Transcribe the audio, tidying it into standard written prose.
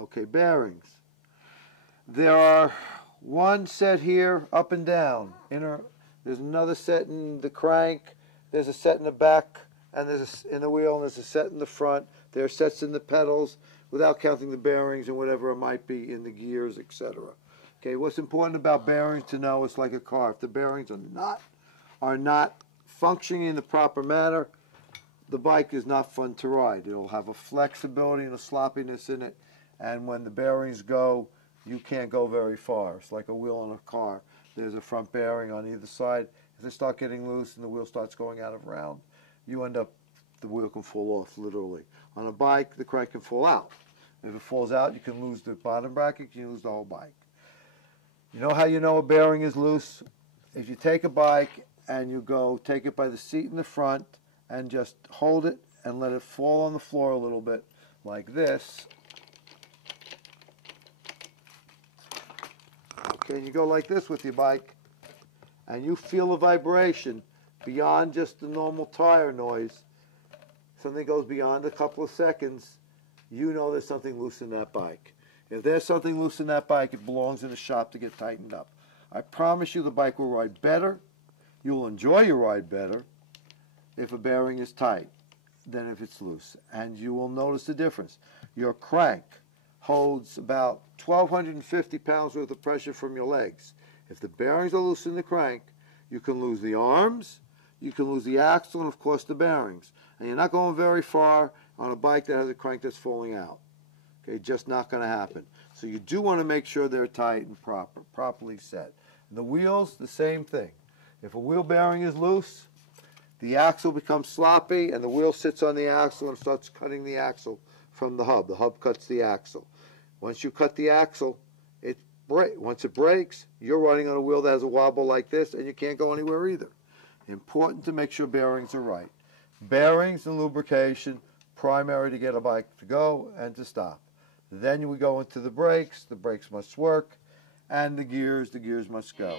Okay, bearings. There are one set here up and down. There's another set in the crank. There's a set in the back, and there's in the wheel, and there's a set in the front. There are sets in the pedals, without counting the bearings and whatever it might be in the gears, etc. Okay, what's important about bearings to know is like a car. If the bearings are not functioning in the proper manner, the bike is not fun to ride. It'll have a flexibility and a sloppiness in it, and when the bearings go, you can't go very far. It's like a wheel on a car. There's a front bearing on either side. If they start getting loose and the wheel starts going out of round, the wheel can fall off, literally. On a bike, the crank can fall out. If it falls out, you can lose the bottom bracket, you can lose the whole bike. You know how you know a bearing is loose? If you take a bike and you go take it by the seat in the front and just hold it and let it fall on the floor a little bit, like this. Okay, and you go like this with your bike, and you feel a vibration beyond just the normal tire noise. Something goes beyond a couple of seconds, you know there's something loose in that bike. If there's something loose in that bike, it belongs in the shop to get tightened up. I promise you the bike will ride better, you will enjoy your ride better if a bearing is tight than if it's loose. And you will notice the difference. Your crank holds about 1,250 pounds worth of pressure from your legs. If the bearings are loose in the crank, you can lose the arms, you can lose the axle, and of course the bearings. And you're not going very far on a bike that has a crank that's falling out. Okay, just not going to happen. So you do want to make sure they're tight and properly set. And the wheels, the same thing. If a wheel bearing is loose, the axle becomes sloppy and the wheel sits on the axle and starts cutting the axle from the hub. The hub cuts the axle. Once you cut the axle, once it breaks, you're running on a wheel that has a wobble like this and you can't go anywhere either. Important to make sure bearings are right. Bearings and lubrication, primary to get a bike to go and to stop. Then we go into the brakes must work, and the gears must go.